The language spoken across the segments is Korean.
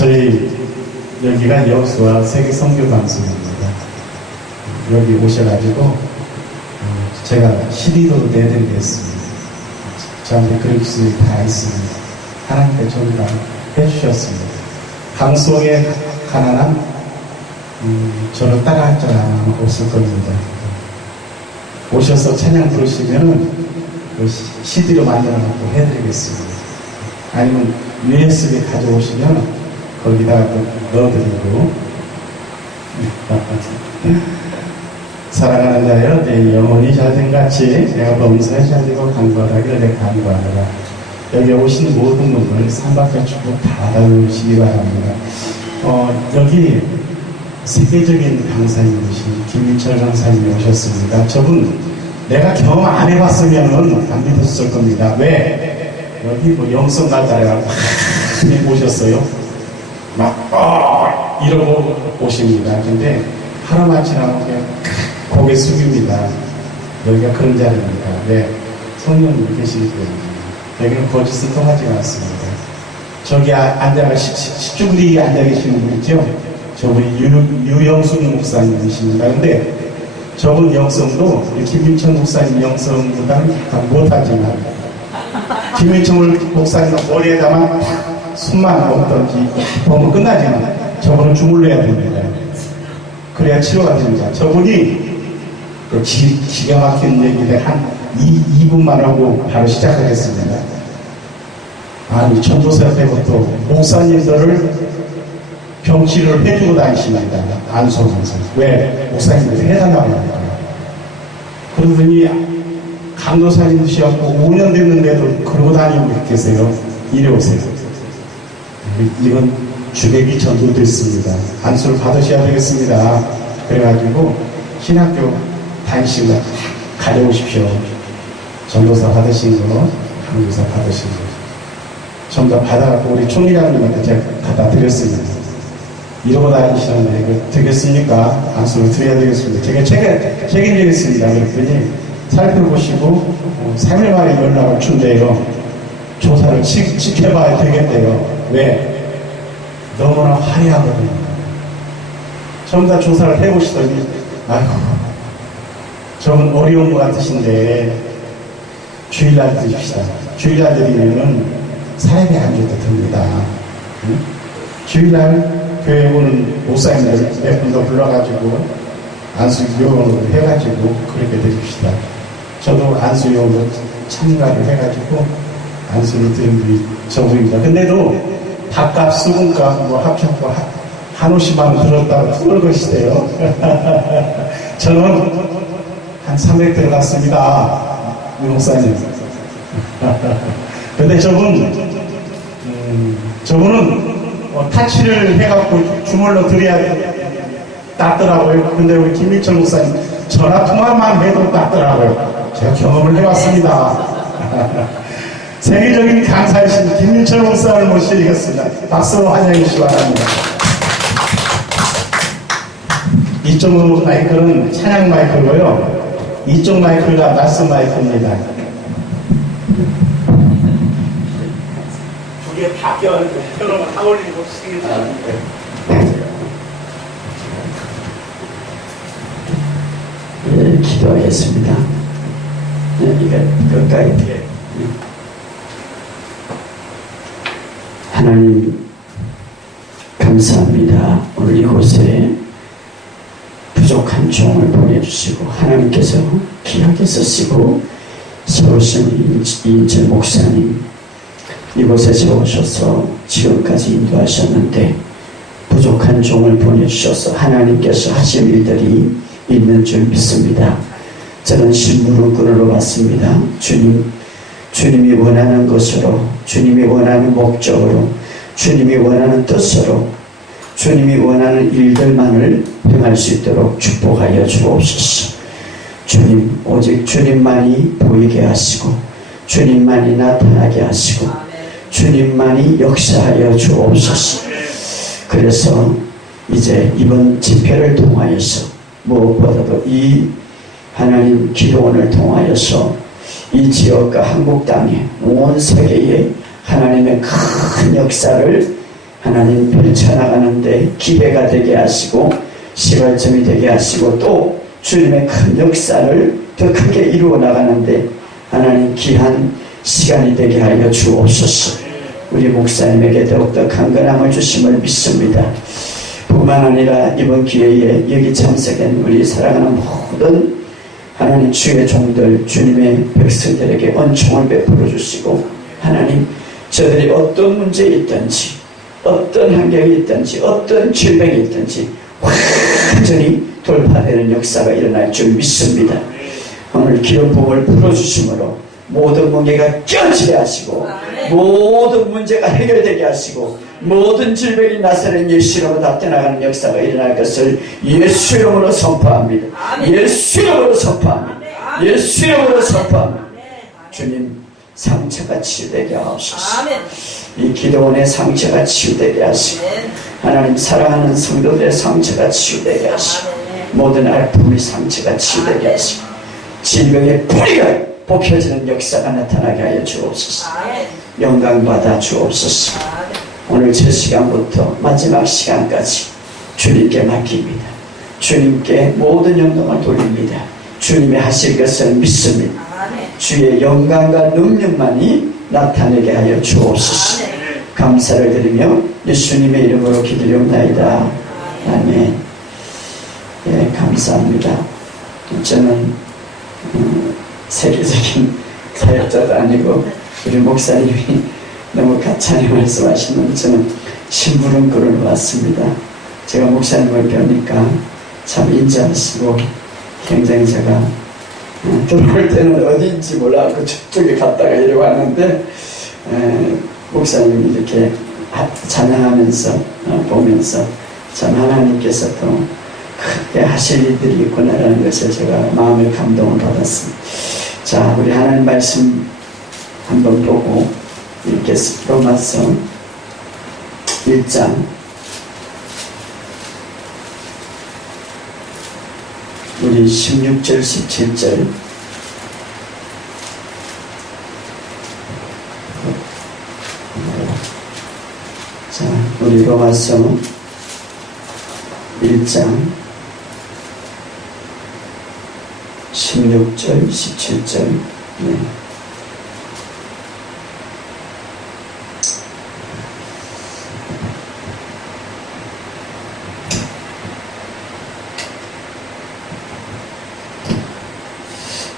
저희 여기가 여수와 세계 선교 방송입니다. 여기 오셔가지고 제가 CD도 내드리겠습니다. 저한테 그릇이 다 있습니다. 하나님께 저를 다 해주셨습니다. 방송에 가난한 저를 따라할 줄 아는 없을 겁니다. 오셔서 찬양 부르시면은 CD로 만들어놓고 해드리겠습니다. 아니면 USB 가져오시면 거기다가 넣어드리고 사랑하는 자여 내 영혼이 잘된 같이 내가 범사에 잘되고 간구하기를 내가 간구하노라. 여기 오신 모든 분들 삼박자 축복 다 받아주시기 바랍니다. 여기 세계적인 강사님이신 김민철 강사님이 오셨습니다. 저분 내가 경험 안 해봤으면은 안 믿었을 겁니다. 왜? 여기 뭐 영성 날짜래가 막 오셨어요. 막 이러고 오십니다. 근데 하루만 지나면 그냥 고개 숙입니다. 여기가 그런 자리입니다. 왜? 성령님이 계시기 때문에. 여기는 거짓을 통하지가 않습니다. 저기 앉아가 십주구리 앉아 계시는 분 있죠? 저분이 유영숙 목사님이십니다. 근데 저분 영성도 김민철 목사님 영성보다는 못하지만 김민철 목사님 머리에다만 손만 얹던지 보면 끝나지만 저분은 주물러야 됩니다. 그래야 치료가 됩니다. 저분이 기가 막힌 얘기를 한 2분만 하고 바로 시작하겠습니다. 아니 전도사 때부터 목사님들을 병치료를 해주고 다니십니다. 안소면서. 왜? 목사님들이 해달라고 합니다. 그러더니 강도사님 드셔갖고 5년 됐는데도 그러고 다니고 계세요. 이리 오세요. 이건 주객이 전도됐습니다. 안수를 받으셔야 되겠습니다. 그래가지고 신학교 다니시고 가져오십시오. 전도사 받으신 거, 강도사 받으신 거. 전부 다 받아갖고 우리 총리장님한테 제가 갖다 드렸습니다. 이러고 다니시는데 이거 되겠습니까? 안수를 드려야 되겠습니다. 제가 책임지겠습니다. 그랬더니 살펴보시고 3일 만에 연락을 준대요. 조사를 지켜봐야 되겠대요. 왜? 너무나 화려하거든요. 전부 다 조사를 해보시더니 아이고 저는 어려운 것 같으신데 주일날 드십시다. 주일날 드리면은 사람이 안 좋다 듭니다. 응? 주일날 교회 오는 목사님들 몇 분 더 불러가지고 안수용으로 해가지고 그렇게 드립시다. 저도 안수용으로 참가를 해가지고 안수를 드린 분이 저분입니다. 근데도 밥값, 수분값 뭐 합쳐서 한 50만 들었다고 뚫어것이대요. 저는 한 300 들어갔습니다. 이 목사님. 근데 저분은 타치를 해갖고 주물러 드려야 땄더라고요. 근데 우리 김민철 목사님 전화 통화만 해도 땄더라고요. 제가 경험을 해봤습니다. 세계적인 강사이신 김민철 목사를 모시겠습니다. 박수로 환영해 주시기 바랍니다. 이쪽 마이크는 찬양 마이크고요. 이쪽 마이크가 말씀 마이크입니다. 두 개 다 껴가지고 여러분 다 올리고 쓰기 네, 기도하겠습니다. 네, 이거 끝까지 하나님 감사합니다. 오늘 이곳에 부족한 종을 보내주시고 하나님께서 귀하게 쓰시고 세우신 이인철 목사님 이곳에 세우셔서 지금까지 인도하셨는데 부족한 종을 보내주셔서 하나님께서 하실 일들이 있는 줄 믿습니다. 저는 신부를 끈으로 왔습니다. 주님이 원하는 것으로, 주님이 원하는 목적으로, 주님이 원하는 뜻으로, 주님이 원하는 일들만을 행할 수 있도록 축복하여 주옵소서. 주님, 오직 주님만이 보이게 하시고, 주님만이 나타나게 하시고, 주님만이 역사하여 주옵소서. 그래서 이제 이번 집회를 통하여서 무엇보다도 이 하나님 기도원을 통하여서 이 지역과 한국 땅에 온 세계에 하나님의 큰 역사를 하나님 펼쳐나가는데 기회가 되게 하시고 시발점이 되게 하시고 또 주님의 큰 역사를 더 크게 이루어 나가는데 하나님 귀한 시간이 되게 하여 주옵소서. 우리 목사님에게 더욱더 강건함을 주심을 믿습니다. 뿐만 아니라 이번 기회에 여기 참석한 우리 사랑하는 모든 하나님 주의 종들 주님의 백성들에게恩총을 베풀어 주시고 하나님 저들이 어떤 문제에 있든지 어떤 환경이 있든지 어떤 질병이 있든지 완전히 돌파되는 역사가 일어날 줄 믿습니다. 오늘 기름 부음을 풀어주심으로 모든 문제가 깨어지게 하시고 모든 문제가 해결되게 하시고 모든 질병이 나사렛 예수 이름으로 다 떠나가는 역사가 일어날 것을 예수 이름으로 선포합니다. 예수 이름으로 선포합니다. 예수 이름으로 선포합니다. 주님 상처가 치유되게 하옵소서. 이 기도원의 상처가 치유되게 하시고 하나님 사랑하는 성도들의 상처가 치유되게 하시고 모든 아픔의 상처가 치유되게 하시고 질병의 뿌리가 뽑혀지는 역사가 나타나게 하여 주옵소서. 영광 받아 주옵소서. 오늘 첫 시간부터 마지막 시간까지 주님께 맡깁니다. 주님께 모든 영광을 돌립니다. 주님이 하실 것을 믿습니다. 주의 영광과 능력만이 나타내게 하여 주옵소서. 감사를 드리며 예수님의 이름으로 기도드리옵나이다. 아멘. 예, 감사합니다. 저는 세계적인 사역자도 아니고 우리 목사님이 너무 가찬히 말씀하시는 저는 심부름꾼을 왔습니다. 제가 목사님을 뵈니까 참 인자하시고 굉장히 제가 들어올 때는 어디인지 몰라서 저쪽에 갔다가 이래 왔는데 목사님이 이렇게 찬양하면서 보면서 참 하나님께서 또 크게 하실 일들이 있구나라는 것을 제가 마음의 감동을 받았습니다. 자, 우리 하나님 말씀 한번 보고 읽겠습니다. 로마서 1장 우리 16절 17절 자, 우리 로마서 1장 16절 17절 네.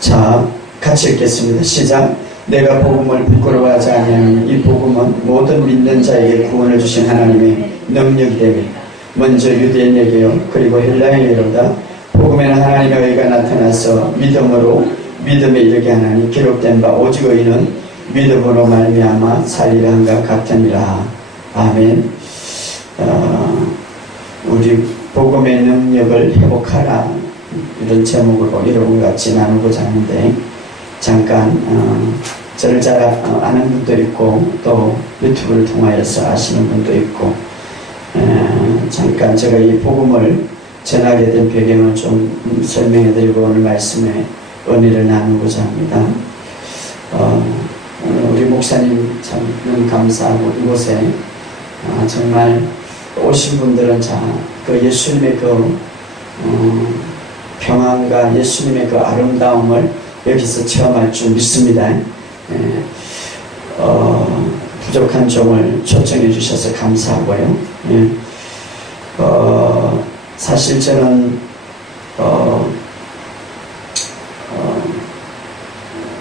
자, 같이 읽겠습니다. 시작. 내가 복음을 부끄러워하지 아니하니 이 복음은 모든 믿는 자에게 구원을 주신 하나님의 능력이 되며 먼저 유대인에게요 그리고 헬라인에게로다 복음에는 하나님의 의가 나타나서 믿음으로 믿음에 이르게 하나니 기록된 바 오직 의인은 믿음으로 말미암아 살리라 한가 같으니라. 아멘. 우리 복음의 능력을 회복하라 이런 제목으로 이름과 같이 나누고자 하는데 잠깐 저를 잘 아는 분도 있고 또 유튜브를 통하여서 아시는 분도 있고 잠깐 제가 이 복음을 전하게 된 배경을 좀 설명해 드리고 오늘 말씀에 은혜를 나누고자 합니다. 우리 목사님 참 감사하고 이곳에 정말 오신 분들은 그 예수님의 그 평안과 예수님의 그 아름다움을 여기서 체험할 줄 믿습니다. 부족한 종을 초청해 주셔서 감사하고요. 사실 저는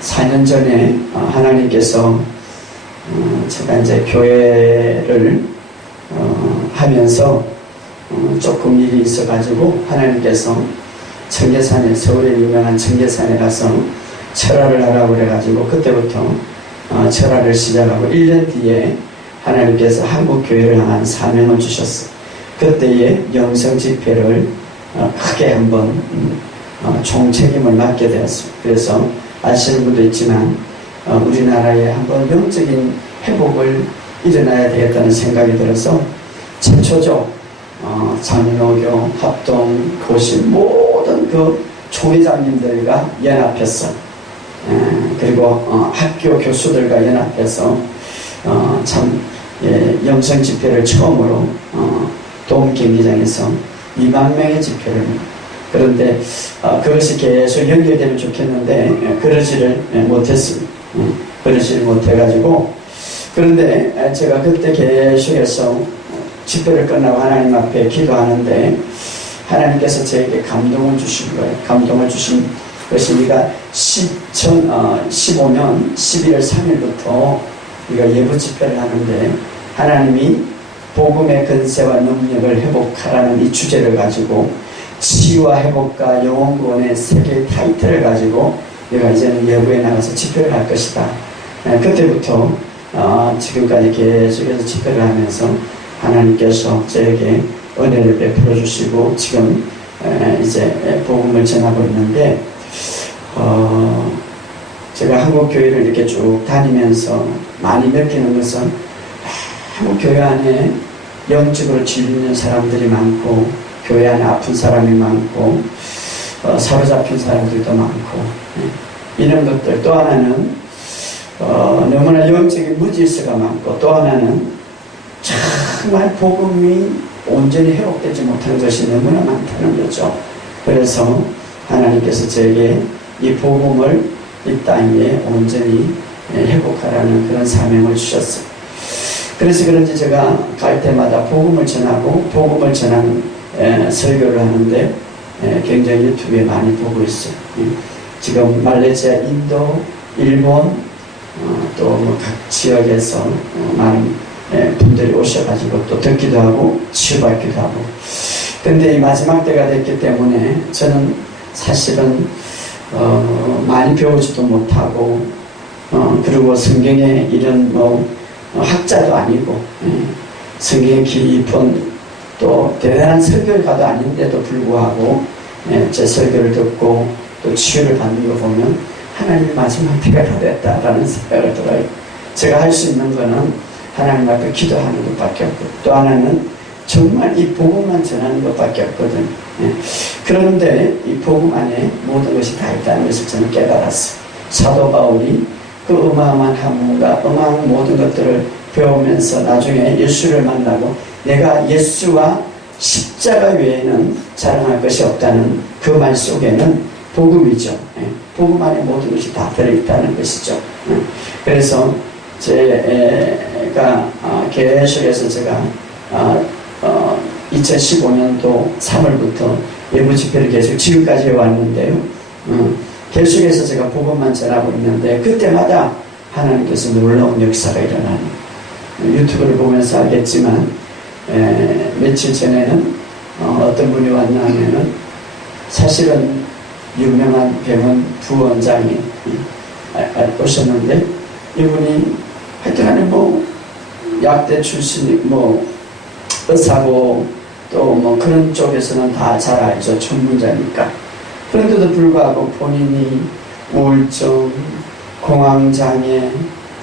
4년 전에 하나님께서 제가 이제 교회를 하면서 조금 일이 있어가지고 하나님께서 청계산에 서울에 유명한 청계산에 가서 철화를 하라고 그래가지고 그때부터 철화를 시작하고 1년 뒤에 하나님께서 한국 교회를 향한 사명을 주셨어요. 그때에 영성 집회를 크게 한번 총책임을 맡게 되었습니다. 그래서 아시는 분도 있지만 우리나라에 한번 영적인 회복을 일어나야 되겠다는 생각이 들어서 최초죠. 장로교, 합동, 고신 모든 그 총회장님들과 연합해서 그리고 학교 교수들과 연합해서 참 영성 집회를 처음으로 도움 경기장에서 2만 명의 집회를, 그런데 그것이 계속 연결되면 좋겠는데 그러지를 못했습니다. 그러지를 못해가지고, 그런데 제가 그때 계속해서 집회를 끝나고 하나님 앞에 기도하는데 하나님께서 저에게 감동을 주신 거예요. 감동을 주신 것이 우리가 2015년 11월 3일부터 우리가 예부 집회를 하는데, 하나님이 복음의 근세와 능력을 회복하라는 이 주제를 가지고 치유와 회복과 영혼구원의 세 개의 타이틀을 가지고 내가 이제는 예부에 나가서 집회를 할 것이다. 그때부터 지금까지 계속해서 집회를 하면서 하나님께서 저에게 은혜를 베풀어 주시고 지금 이제 복음을 전하고 있는데, 제가 한국 교회를 이렇게 쭉 다니면서 많이 느끼는 것은 한국 교회 안에 영적으로 질리는 사람들이 많고, 교회 안에 아픈 사람이 많고, 사로잡힌 사람들도 많고, 이런 것들. 또 하나는 너무나 영적인 무질서가 많고, 또 하나는 정말 복음이 온전히 회복되지 못한 것이 너무나 많다는 거죠. 그래서 하나님께서 저에게 이 복음을 이 땅에 온전히 회복하라는 그런 사명을 주셨어요. 그래서 그런지 제가 갈 때마다 복음을 전하고 복음을 전하는 설교를 하는데 굉장히 유튜브에 많이 보고 있어요. 지금 말레이시아, 인도, 일본, 또 뭐 각 지역에서 많은 분들이 오셔가지고 또 듣기도 하고 치유받기도 하고. 근데 이 마지막 때가 됐기 때문에 저는 사실은 많이 배우지도 못하고 그리고 성경에 이런 학자도 아니고 성경의 깊은 또 대단한 설교가도 아닌데도 불구하고 제 설교를 듣고 또 치유를 받는 거 보면 하나님 마지막 때가 다 됐다라는 생각을 들어요. 제가 할 수 있는 거는 하나님 앞에 기도하는 것밖에 없고, 또 하나는 정말 이 복음만 전하는 것밖에 없거든요. 그런데 이 복음 안에 모든 것이 다 있다는 것을 저는 깨달았어요. 사도 바울이 그 어마어마한 학문과 어마어마한 모든 것들을 배우면서 나중에 예수를 만나고 내가 예수와 십자가 외에는 자랑할 것이 없다는 그 말 속에는 복음이죠. 복음 안에 모든 것이 다 들어있다는 것이죠. 그래서 제가 계속해서 제가 2015년도 3월부터 예부 집회를 계속 지금까지 해왔는데요. 계속해서 제가 복음만 전하고 있는데 그때마다 하나님께서 놀라운 역사가 일어나는, 유튜브를 보면서 알겠지만 며칠 전에는 어떤 분이 왔나 하면은 사실은 유명한 병원 부원장이 오셨는데 이분이 하여튼간에 약대 출신이 의사고 또 그런 쪽에서는 다 잘 알죠. 전문자니까. 그런데도 불구하고 본인이 우울증, 공황장애,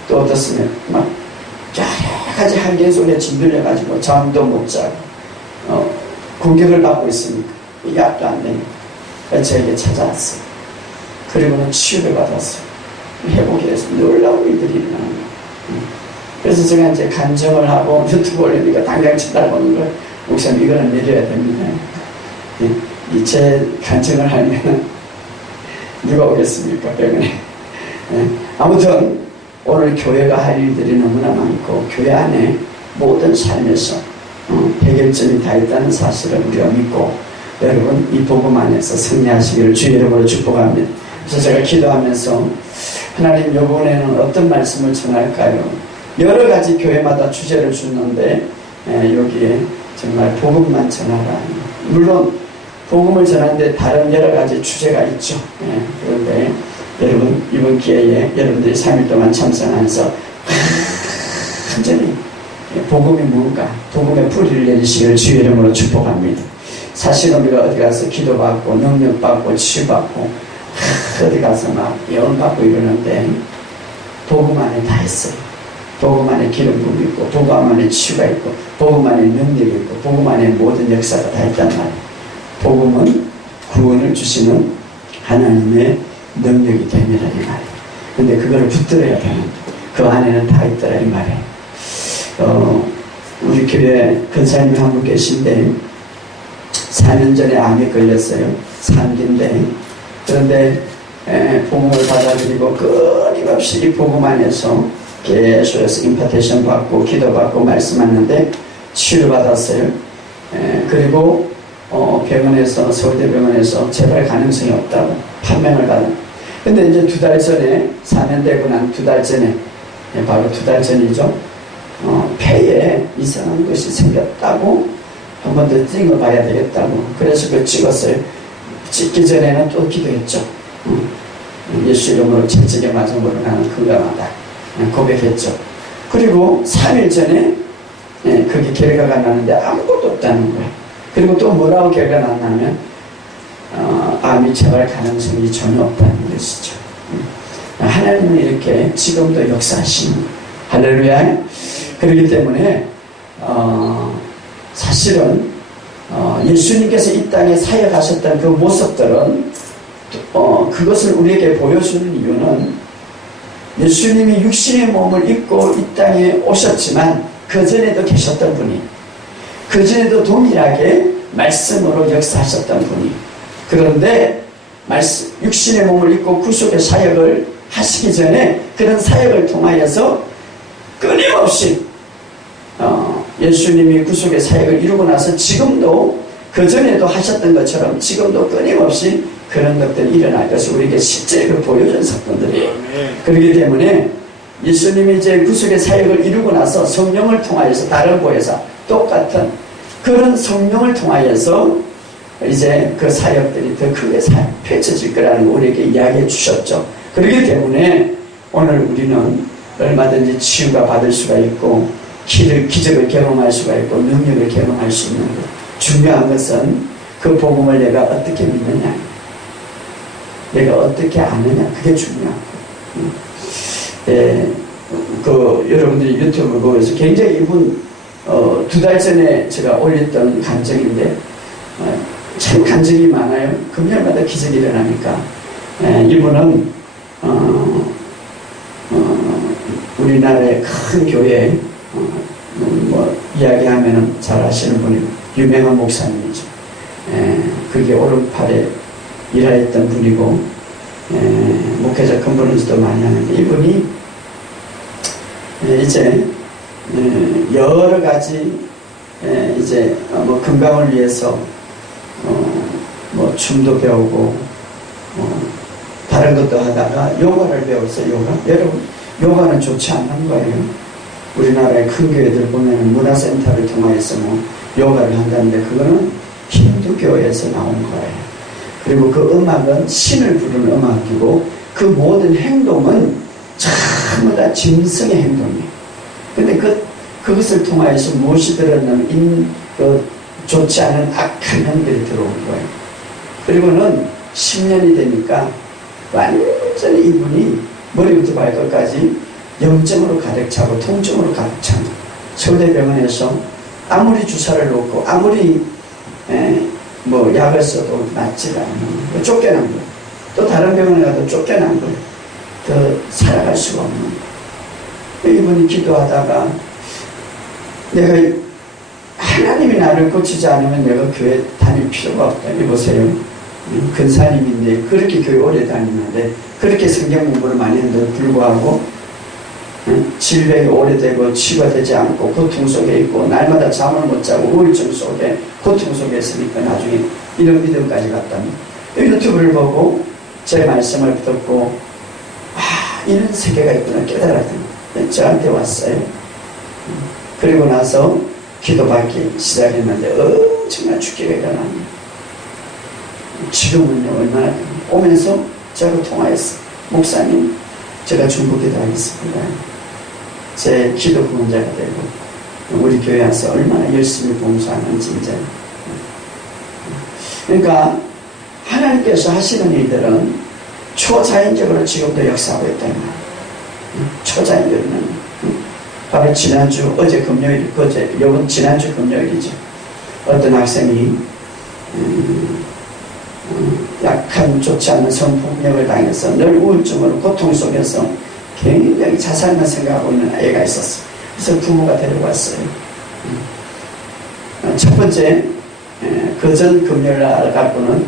또 어떻으면 여러 가지 한개 속에 짓눌려가지고 잠도 못 자고 공격을 받고 있으니까 약도 안 되니까 저에게 찾아왔어요. 그리고는 치유를 받았어요. 회복이 돼서 놀라운 일들이 일어나는 거예요. 그래서 제가 이제 간증을 하고 유튜브 올리니까 당장 쳐다보는 거예요. 목사님 이거는 내려야 됩니다. 제 간증을 하면 누가 오겠습니까? 병원에. 아무튼 오늘 교회가 할 일들이 너무나 많고 교회 안에 모든 삶에서 해결점이 다 있다는 사실을 우리가 믿고 여러분 이 복음 안에서 승리하시기를 주의 이름으로 축복합니다. 그래서 제가 기도하면서 하나님 이번에는 어떤 말씀을 전할까요? 여러 가지 교회마다 주제를 주는데 여기에 정말 복음만 전하라. 물론 복음을 전하는데 다른 여러 가지 주제가 있죠. 그런데 여러분 이번 기회에 여러분들이 3일 동안 참선하면서 완전히 복음이 뭔가 복음의 뿌리를 내리시기를 주의 이름으로 축복합니다. 사실은 우리가 어디 가서 기도받고 능력받고 치유받고 어디 가서 막 예언받고 이러는데 복음 안에 다 있어요. 복음 안에 기름 부음이 있고 복음 안에 치유가 있고 복음 안에 능력이 있고 복음 안에 모든 역사가 다 있단 말이에요. 복음은 구원을 주시는 하나님의 능력이 됩니다 이 말이에요. 근데 그거를 붙들어야 되는데 그 안에는 다 있더라 이 말이에요. 우리 교회 근사님이 한 분 계신데 4년 전에 암에 걸렸어요. 3기인데 그런데 복음을 받아들이고 끊임없이 이 복음 안에서 계속해서 임파테이션 받고 기도받고 말씀하는데 치료받았어요. 그리고 병원에서 서울대병원에서 재발 가능성이 없다고 판명을 받은. 근데 이제 2달 전에 4년 되고 난 2달 전에 바로 2달 전이죠. 폐에 이상한 것이 생겼다고 한 번 더 찍어봐야 되겠다고. 그래서 그걸 찍었어요. 찍기 전에는 또 기도했죠. 예수 이름으로 채찍에 맞은 거로 나는 건강하다 고백했죠. 그리고 3일 전에 그게 결과가 나는데 아무것도 없다는 거예요. 그리고 또 뭐라고 결과가 났냐면 암이 재발 가능성이 전혀 없다는 것이죠. 하나님은 이렇게 지금도 역사하시는 할렐루야. 그렇기 때문에 사실은 예수님께서 이 땅에 사역하셨던 그 모습들은 그것을 우리에게 보여주는 이유는 예수님이 육신의 몸을 입고 이 땅에 오셨지만 그전에도 계셨던 분이, 그전에도 동일하게 말씀으로 역사하셨던 분이, 그런데 육신의 몸을 입고 구속의 사역을 하시기 전에 그런 사역을 통하여서 끊임없이 예수님이 구속의 사역을 이루고 나서 지금도 그전에도 하셨던 것처럼 지금도 끊임없이 그런 것들이 일어날 것을 우리에게 실제 보여준 사건들이에요. 그렇기 때문에 예수님이 이제 구속의 사역을 이루고 나서 성령을 통하여서 다른 곳에서 똑같은 그런 성령을 통하여서 이제 그 사역들이 더 크게 펼쳐질 거라는 걸 우리에게 이야기해 주셨죠. 그렇기 때문에 오늘 우리는 얼마든지 치유가 받을 수가 있고 기적을 경험할 수가 있고 능력을 경험할 수 있는 것. 중요한 것은 그 복음을 내가 어떻게 믿느냐, 내가 어떻게 아느냐, 그게 중요한 거예요. 여러분들이 유튜브 보면서 굉장히 이분 2달 전에 제가 올렸던 간증인데 참 간증이 많아요. 금요일마다 기적이 일어나니까. 이분은 우리나라의 큰 교회 이야기하면은 잘 아시는 분이 유명한 목사님이죠. 그게 오른팔에 일하였던 분이고 목회자 컨퍼런스도 많이 하는데 이분이 이제 여러 가지 이제 건강을 위해서 춤도 배우고 다른 것도 하다가 요가를 배웠어요. 여러분 요가는 좋지 않는 거예요. 우리나라의 큰 교회들 보면 문화센터를 통해서 요가를 한다는데 그거는 힌두교에서 나온 거예요. 그리고 그 음악은 신을 부르는 음악이고 그 모든 행동은 전부 다 짐승의 행동이에요. 근데 그것을 통해서 무엇이 들었냐면 좋지 않은 악한 형들이 들어온 거예요. 그리고는 10년이 되니까 완전히 이분이 머리부터 발끝까지 염증으로 가득 차고 통증으로 가득 찬 서울대병원에서 아무리 주사를 놓고 아무리 약을 써도 낫지가 않는, 쫓겨난 거예요. 또 다른 병원에 가도 쫓겨난 거예요. 더 살아갈 수가 없는 거예요. 이분이 기도하다가 내가 하나님이 나를 고치지 않으면 내가 교회 다닐 필요가 없다. 이보세요. 근사님인데 그렇게 교회 오래 다니는데 그렇게 성경 공부를 많이 했는데도 불구하고 질병이 오래되고 치유가 되지 않고 고통 속에 있고 날마다 잠을 못 자고 우울증 속에 고통 속에 있으니까 나중에 이런 믿음까지 갔다니 유튜브를 보고 제 말씀을 듣고 이런 세계가 있구나 깨달았더니 저한테 왔어요. 그리고 나서 기도받기 시작했는데 엄청난 축기가 일어납니다. 지금은요 얼마나 오면서 저하고 통화했어요. 목사님 제가 중보기도 하겠습니다. 제 기도 후원자가 되고 우리 교회 와서 얼마나 열심히 봉사하는지 이제. 그러니까 하나님께서 하시는 일들은 초자연적으로 지금도 역사하고 있다는 거예요. 초자연적으로는 바로 지난주 어제 금요일 요번 지난주 금요일이죠. 어떤 학생이 약한 좋지 않은 성폭력을 당해서 늘 우울증으로 고통 속에서 굉장히 자살만 생각하고 있는 아이가 있었어요. 그래서 부모가 데려갔어요. 첫 번째, 그 전 금요일날 갖고는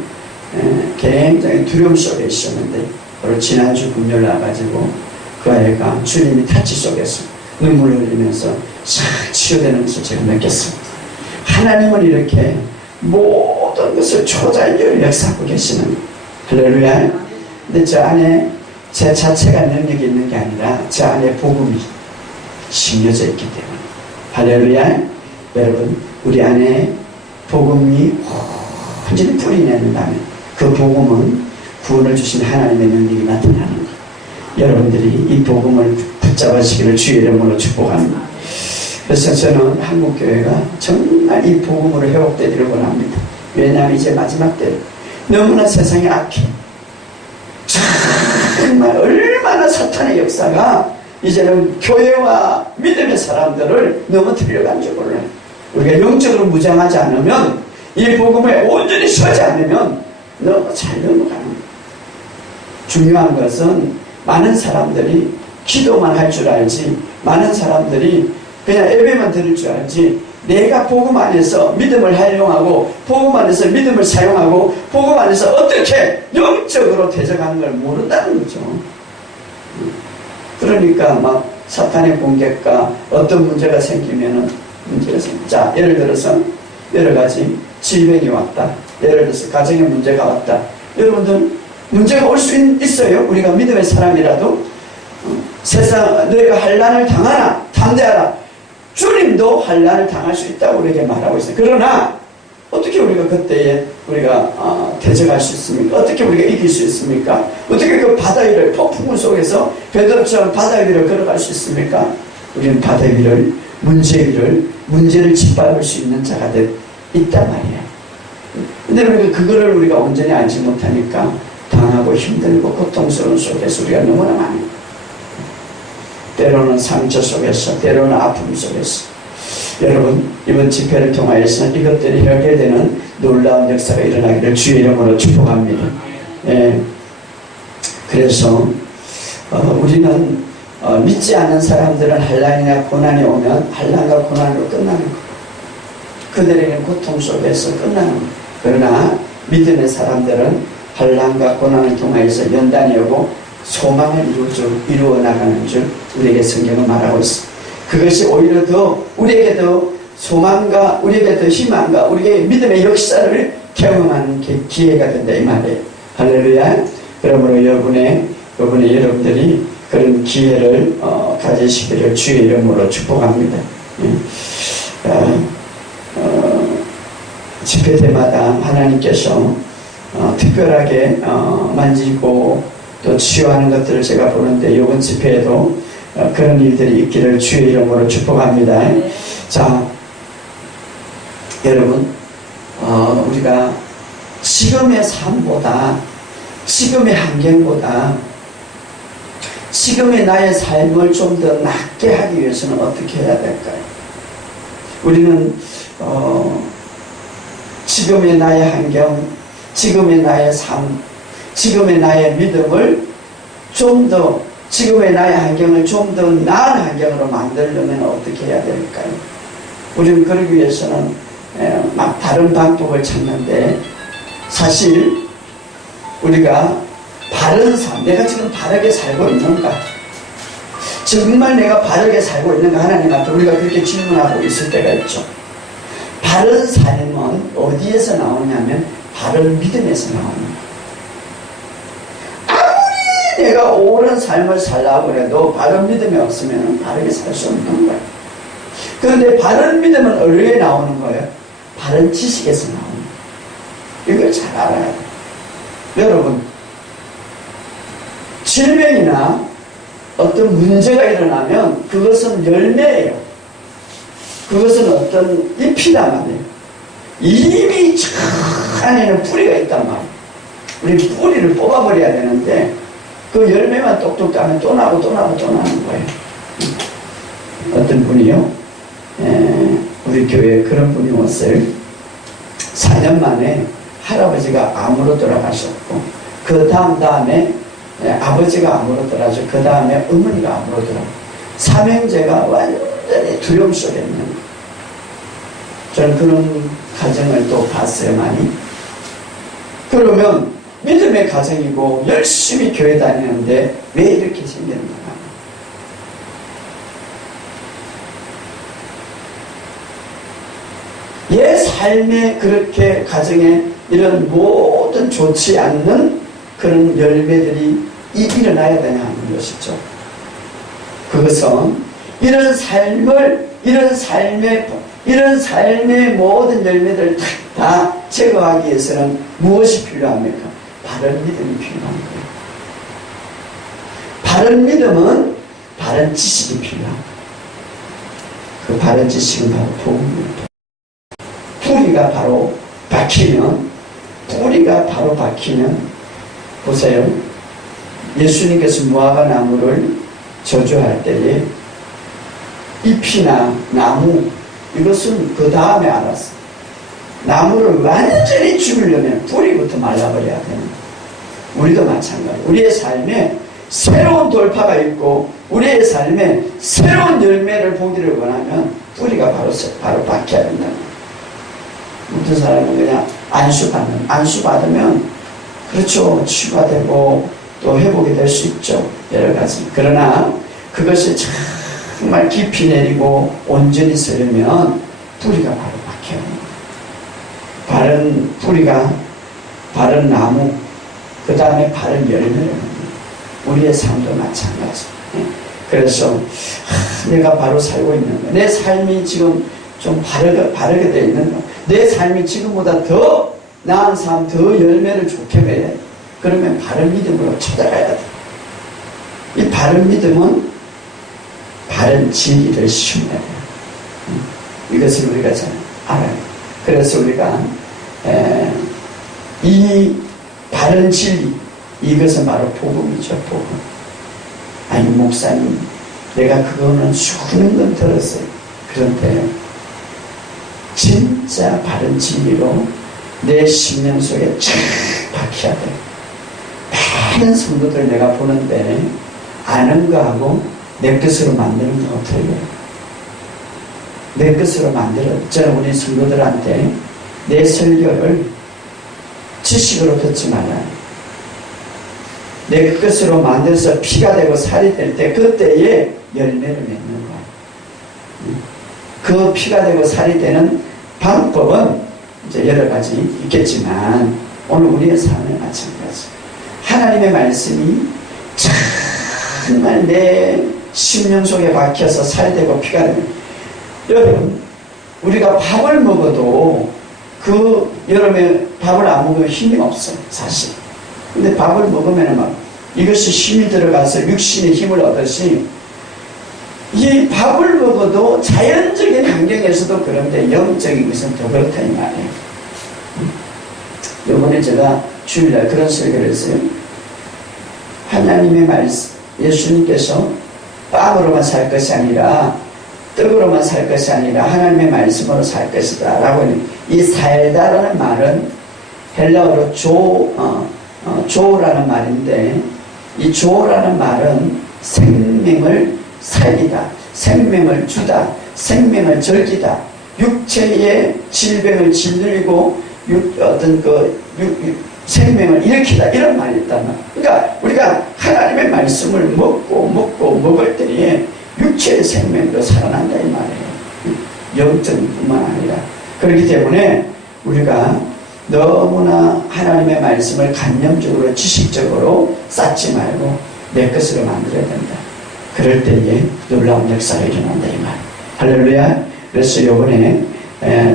굉장히 두려움 속에 있었는데, 바로 지난주 금요일 와가지고 그 아이가 주님이 타치 속에서 눈물을 흘리면서 싹 치유되는 것을 제가 느꼈습니다. 하나님은 이렇게 모든 것을 초자연적으로 역사하고 계시는, 할렐루야. 근데 저 안에 제 자체가 능력이 있는 게 아니라 저 안에 복음이 심겨져 있기 때문에, 할렐루야. 여러분, 우리 안에 복음이 완전히 뿌리내는다면 그 복음은 구원을 주신 하나님의 능력이 나타나는 거예요. 여러분들이 이 복음을 붙잡으시기를 주의 이름으로 축복합니다. 그래서 저는 한국교회가 정말 이 복음으로 회복되기를 원합니다. 왜냐하면 이제 마지막 때 너무나 세상이 악해. 정말 얼마나 사탄의 역사가 이제는 교회와 믿음의 사람들을 넘어뜨려간 줄 몰라요. 우리가 영적으로 무장하지 않으면, 이 복음에 온전히 서지 않으면 너무 잘 넘어가는 거예요. 중요한 것은 많은 사람들이 기도만 할 줄 알지, 많은 사람들이 그냥 예배만 들을 줄 알지, 내가 복음 안에서 믿음을 활용하고 복음 안에서 믿음을 사용하고 복음 안에서 어떻게 영적으로 대적하는 걸 모른다는 거죠. 그러니까 막 사탄의 공격과 어떤 문제가 생기면은 문제가 생깁니다. 자, 예를 들어서 여러 가지 질병이 왔다, 예를 들어서 가정에 문제가 왔다. 여러분들 문제가 올 수 있어요. 우리가 믿음의 사람이라도. 세상 너희가 환난을 당하나 담대하라. 주님도 환난을 당할 수 있다고 우리에게 말하고 있어요. 그러나 어떻게 우리가 그때에 우리가 대적할 수 있습니까? 어떻게 우리가 이길 수 있습니까? 어떻게 그 바다 위를, 폭풍우 속에서 베드로처럼 바다 위를 걸어갈 수 있습니까? 우리는 바다 위를, 문제 위를, 문제를 짓밟을 수 있는 자가 있단 말이에요. 근데 우리가 그거를 우리가 온전히 알지 못하니까 당하고 힘들고 고통스러운 속에서 우리가 너무나 많이, 때로는 상처 속에서, 때로는 아픔 속에서. 여러분, 이번 집회를 통하여서 이것들이 해결되는 놀라운 역사가 일어나기를 주의 이름으로 축복합니다. 예. 그래서 우리는 믿지 않는 사람들은 환난이나 고난이 오면 환난과 고난으로 끝나는 거예요. 그들에게는 고통 속에서 끝나는 거예요. 그러나 믿음의 사람들은 환난과 고난을 통하여서 연단이 오고 소망을 이루어 나가는 줄 우리에게 성경은 말하고 있습니다. 그것이 오히려 더 우리에게도 소망과 우리에게도 희망과 우리에게 믿음의 역사를 경험하는 기회가 된다 이 말이에요. 할렐루야. 그러므로 여러분들이 그런 기회를 가지시기를 주의 이름으로 축복합니다. 집회 때마다 하나님께서 특별하게 만지고 또 치유하는 것들을 제가 보는데, 이번 집회에도 그런 일들이 있기를 주의 이름으로 축복합니다. 자, 여러분, 우리가 지금의 삶보다, 지금의 환경보다 지금의 나의 삶을 좀 더 낫게 하기 위해서는 어떻게 해야 될까요? 우리는 지금의 나의 환경, 지금의 나의 삶, 지금의 나의 믿음을 좀 더, 지금의 나의 환경을 좀 더 나은 환경으로 만들려면 어떻게 해야 될까요? 우리는 그러기 위해서는 막 다른 방법을 찾는데, 사실 우리가 바른 삶, 내가 지금 바르게 살고 있는가? 정말 내가 바르게 살고 있는가? 하나님 앞에 우리가 그렇게 질문하고 있을 때가 있죠. 바른 삶은 어디에서 나오냐면 바른 믿음에서 나옵니다. 아무리 내가 옳은 삶을 살라고 해도 바른 믿음이 없으면 바르게 살 수 없는 거예요. 그런데 바른 믿음은 어디에 나오는 거예요? 바른 지식에서 나옵니다. 이걸 잘 알아야 돼요. 여러분, 질병이나 어떤 문제가 일어나면 그것은 열매예요. 그것은 어떤 잎이란 말이에요. 이미 저 안에는 뿌리가 있단 말이에요. 우리 뿌리를 뽑아버려야 되는데 그 열매만 똑똑 따면 또 나고 또 나고 또 나는 거예요. 어떤 분이요, 우리 교회에 그런 분이 왔어요. 4년 만에 할아버지가 암으로 돌아가셨고, 그 다음에 아버지가 암으로 돌아가셨고, 그 다음에 어머니가 암으로 돌아가셨고, 삼형제가 완전히 완전히 두려움 속에 있는 거예요. 저는 그런 가정을 또 봤어요, 많이. 그러면 믿음의 가정이고 열심히 교회 다니는데 왜 이렇게 생겼는가? 얘 삶에 그렇게 가정에 이런 모든 좋지 않는 그런 열매들이 일어나야 되냐 하는 것이죠. 그것은 이런 삶의 모든 열매들을 다 제거하기 위해서는 무엇이 필요합니까? 바른 믿음이 필요한 거예요. 바른 믿음은 바른 지식이 필요합니다. 그 바른 지식은 바로 복음입니다. 뿌리가 바로 박히면 보세요. 예수님께서 무화과 나무를 저주할 때에 잎이나 나무 이것은 그 다음에 알았어. 나무를 완전히 죽이려면 뿌리부터 말라버려야 됩니다. 우리도 마찬가지. 우리의 삶에 새로운 돌파가 있고 우리의 삶에 새로운 열매를 보기를 원하면 뿌리가 바로 박혀야 된다. 어떤 사람은 그냥 안수 받으면 그렇죠. 치유가 되고 또 회복이 될 수 있죠. 여러 가지. 그러나 그것이 정말 깊이 내리고 온전히 서려면 뿌리가 바로 박혀야 합니다. 바른 뿌리가 바른 나무, 그 다음에 바른 열매를 합니다. 우리의 삶도 마찬가지. 그래서 내가 바로 살고 있는 거, 내 삶이 지금 좀 바르게 되어 있는 거, 내 삶이 지금보다 더 나은 삶, 더 열매를 좋게 해. 그러면 바른 믿음으로 찾아가야 돼. 이 바른 믿음은 바른 진리를 심어야 돼요. 이것을 우리가 잘 알아요. 그래서 우리가 이 바른 진리, 이것은 바로 복음이죠. 복음. 아니 목사님, 내가 그거는 수많은 건 들었어요. 그런데 진짜 바른 진리로 내 심령 속에 쫙 박혀야 돼. 많은 성도들 내가 보는데 아는 거하고 내 것으로 만드는 거하고 틀려요. 내 것으로 만들어. 저는 우리 성도들한테 내 설교를 지식으로 듣지 말아요. 내 것으로 만들어서 피가 되고 살이 될 때 그때에 열매를 맺는 거예요. 그 피가 되고 살이 되는 방법은 이제 여러 가지 있겠지만 오늘 우리의 삶에 마찬가지. 하나님의 말씀이 정말 내 심령 속에 박혀서 살이 되고 피가 되는. 여러분, 우리가 밥을 먹어도 그 여름에 밥을 안 먹으면 힘이 없어요, 사실. 근데 밥을 먹으면 막 이것이 힘이 들어가서 육신의 힘을 얻듯이 이 밥을 먹어도 자연적인 환경에서도 그런데 영적인 것은 더 그렇다 이 말이에요. 이번에 제가 주일날 그런 설교를 했어요. 하나님의 말씀, 예수님께서 빵으로만 살 것이 아니라 떡으로만 살 것이 아니라 하나님의 말씀으로 살 것이다 라고. 이 살다라는 말은 헬라어로 조라는 말인데 이 조라는 말은 생명을 살리다, 생명을 주다, 생명을 즐기다, 육체의 질병을 짓누르고 생명을 일으키다, 이런 말이 있단 말이에요. 그러니까 우리가 하나님의 말씀을 먹을 때에 육체의 생명도 살아난다 이 말이에요. 영적인 뿐만 아니라. 그렇기 때문에 우리가 너무나 하나님의 말씀을 관념적으로 지식적으로 쌓지 말고 내 것으로 만들어야 된다. 그럴 때에 놀라운 역사가 일어난다 이 말. 할렐루야. 그래서 이번에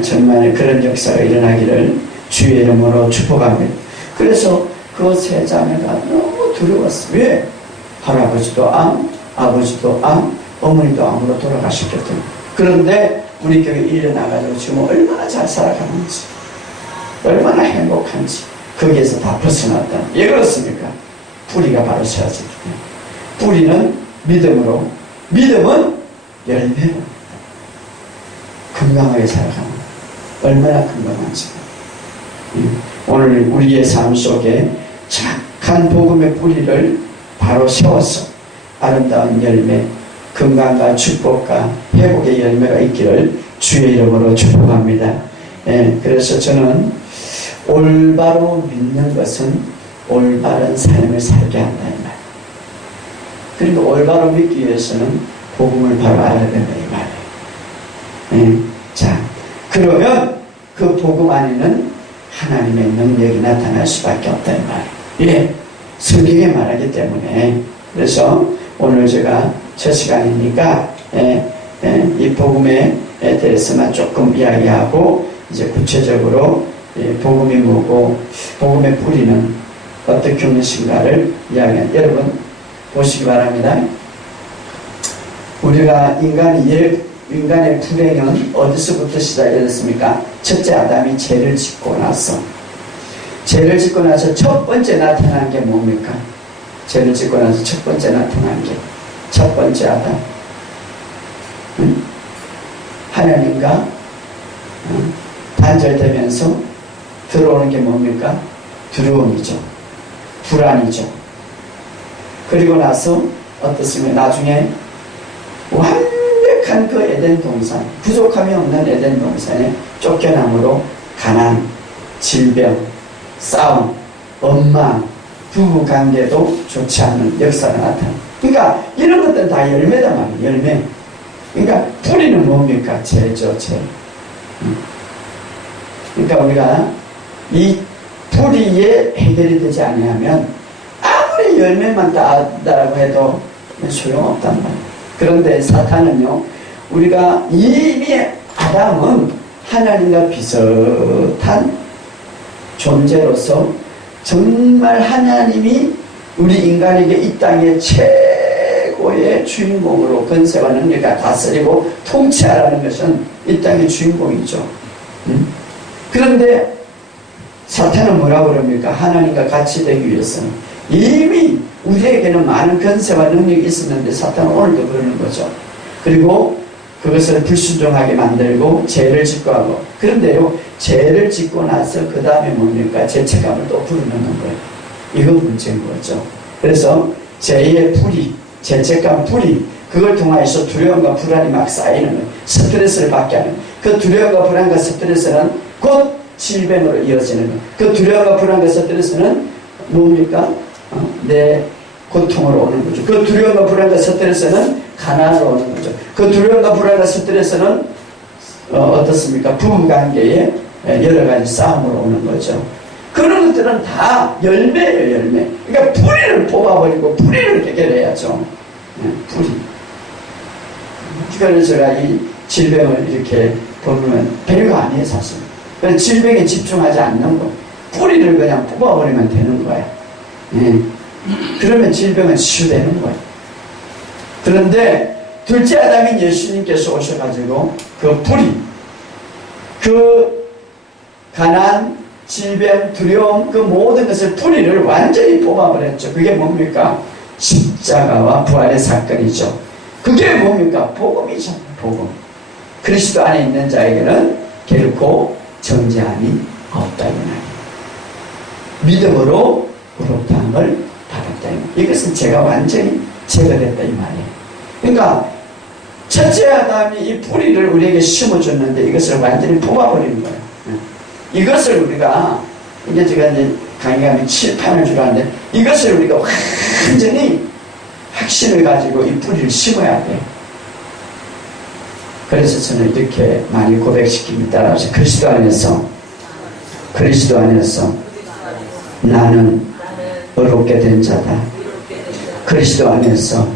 정말 그런 역사가 일어나기를 주의 이름으로 축복합니다. 그래서 그 세 자매가 너무 두려웠어요. 왜? 할아버지도 암, 아버지도 암, 어머니도 암으로 돌아가셨거든요. 그런데 우리 교회 일어나가지고 지금 얼마나 잘 살아가는지, 얼마나 행복한지 거기에서 다 벗어났다. 왜 그렇습니까? 뿌리가 바로 세워졌기 때문에. 뿌리는 믿음으로, 믿음은 열매로 건강하게 살아가는 얼마나 건강한지. 오늘 우리의 삶 속에 착한 복음의 뿌리를 바로 세워서 아름다운 열매, 건강과 축복과 회복의 열매가 있기를 주의 이름으로 축복합니다. 예, 그래서 저는 올바로 믿는 것은 올바른 삶을 살게 한다 이 말. 그리고 올바로 믿기 위해서는 복음을 바로 알아야 된다 이 말이에요. 예, 자, 그러면 그 복음 안에는 하나님의 능력이 나타날 수밖에 없다 이 말. 예, 성경에 말하기 때문에. 그래서 오늘 제가 첫 시간이니까 이 복음에 대해서만 조금 이야기하고 이제 구체적으로 복음이 뭐고 복음의 뿌리는 어떻게 오는 것인가를 이야기한 여러분 보시기 바랍니다. 우리가 인간의 불행은 어디서부터 시작이 됐습니까? 첫째 아담이 죄를 짓고 나서 첫 번째 나타난 게 뭡니까? 죄를 짓고 나서 첫 번째 나타난 게 첫 번째 아담. 하나님과 단절되면서 들어오는 게 뭡니까? 두려움이죠. 불안이죠. 그리고 나서 어떻습니까? 나중에 완벽한 그 에덴 동산, 부족함이 없는 에덴 동산에 쫓겨남으로 가난, 질병, 싸움, 원망, 부부관계도 좋지 않은 역사가 나타나. 그러니까 이런 것들은 다 열매다 말이에요. 열매. 그러니까 뿌리는 뭡니까? 죄죠. 죄. 그러니까 우리가 이 뿌리에 해결이 되지 않으면 아무리 열매만 따다라고 해도 소용없단 말이에요. 그런데 사탄은요, 우리가 이미 아담은 하나님과 비슷한 존재로서 정말 하나님이 우리 인간에게 이 땅의 최고의 주인공으로 권세와 능력을 다스리고 통치하라는 것은 이 땅의 주인공이죠. 그런데 사탄은 뭐라고 그럽니까? 하나님과 같이 되기 위해서는 이미 우리에게는 많은 권세와 능력이 있었는데 사탄은 오늘도 그러는 거죠. 그리고 그것을 불순종하게 만들고 죄를 짓고 하고. 그런데요, 죄를 짓고 나서 그 다음에 뭡니까? 죄책감을 또 불어넣는 거예요. 이건 문제인 거죠. 그래서 죄의 뿌리, 죄책감 뿌리, 그걸 통해서 두려움과 불안이 막 쌓이는 거예요. 스트레스를 받게 하는 거예요. 그 두려움과 불안과 스트레스는 곧 질병으로 이어지는 거예요. 그 두려움과 불안과 스트레스는 뭡니까? 내 고통으로 오는 거죠. 그 두려움과 불안과 스트레스는 가난으로 오는 거죠. 그 두려움과 불안과 스트레스는 어떻습니까? 부부관계에 여러 가지 싸움으로 오는 거죠. 그런 것들은 다 열매예요, 열매. 그러니까 뿌리를 뽑아버리고 뿌리를 해결해야죠. 뿌리. 그래서 제가 이 질병을 이렇게 보면 별거 아니에요, 사실. 그래서 질병에 집중하지 않는 거. 뿌리를 그냥 뽑아버리면 되는 거예요. 그러면 질병은 치유되는 거예요. 그런데 둘째 아담인 예수님께서 오셔가지고 그 뿌리, 그 가난, 질병, 두려움, 그 모든 것을 뿌리를 완전히 뽑아버렸죠. 그게 뭡니까? 십자가와 부활의 사건이죠. 그게 뭡니까? 복음이죠. 복음. 그리스도 안에 있는 자에게는 결코 정죄함이 없다 이 말이에요. 믿음으로 의롭다함을 받았다 이 말이에요. 이것은 제가 완전히 제거됐다 이 말이에요. 그러니까 첫째 아담이 이 뿌리를 우리에게 심어줬는데 이것을 완전히 뽑아버리는 거예요. 이것을 우리가 이게 제가 이제 강의하면 칠판을 주라는데 이것을 우리가 완전히 확신을 가지고 이 뿌리를 심어야 돼요. 그래서 저는 이렇게 많이 고백시킵니다. 따라서 그리스도 안에서 나는 의롭게 된 자다. 그리스도 안에서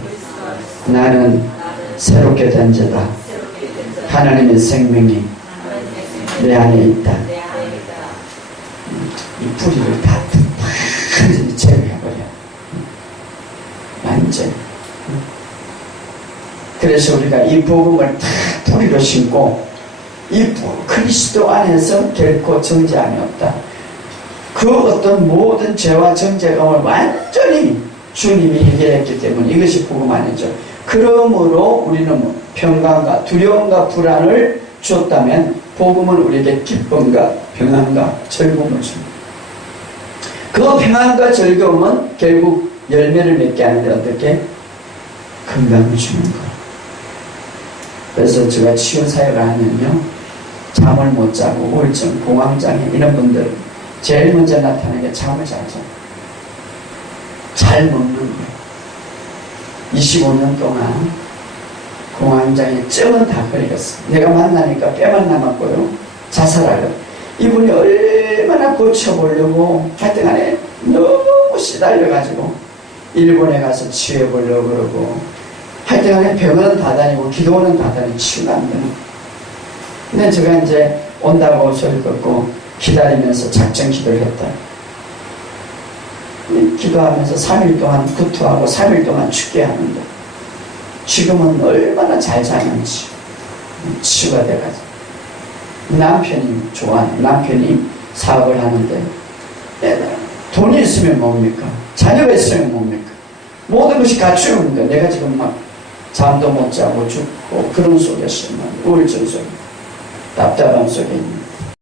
나는 새롭게 된 자다. 하나님의 생명이 내 안에 있다. 이 뿌리를 다 완전히 제거해버려. 완전. 그래서 우리가 이 복음을 다 뿌리로 심고 이 그리스도 안에서 결코 정죄함이 없다. 그 어떤 모든 죄와 정죄감을 완전히 주님이 해결했기 때문에 이것이 복음 아니죠. 그러므로 우리는 평강과 두려움과 불안을 주었다면 복음은 우리에게 기쁨과 평안과 즐거움을 줍니다. 그 평안과 즐거움은 결국 열매를 맺게 하는데 어떻게? 건강을 주는 거예요. 그래서 제가 치유 사역을 하면요, 잠을 못 자고 우울증, 공황장애 이런 분들 제일 먼저 나타나는 게 잠을 잘 자요. 잘 먹는 거예요. 25년 동안 공황장애 쯤은 다 걸렸어요. 내가 만나니까 뼈만 남았고요. 자살하려. 이분이 얼마나 고쳐보려고 하여튼 간에 너무 시달려가지고 일본에 가서 치유해보려고 그러고 하여튼 간에 병원은 다 다니고 기도원은 다 다니고 치유가 안 되는. 근데 제가 이제 온다고 소리 듣고 기다리면서 작정 기도를 했다. 기도하면서 3일 동안 구토하고 3일 동안 죽게 하는데 지금은 얼마나 잘 자는지 치유가 돼가지고 남편이 좋아해. 남편이 사업을 하는데 돈이 있으면 뭡니까? 자녀가 있으면 뭡니까? 모든 것이 갖추는데 내가 지금 막 잠도 못 자고 죽고 그런 속에서 우울증 속에 답답함 속에 있는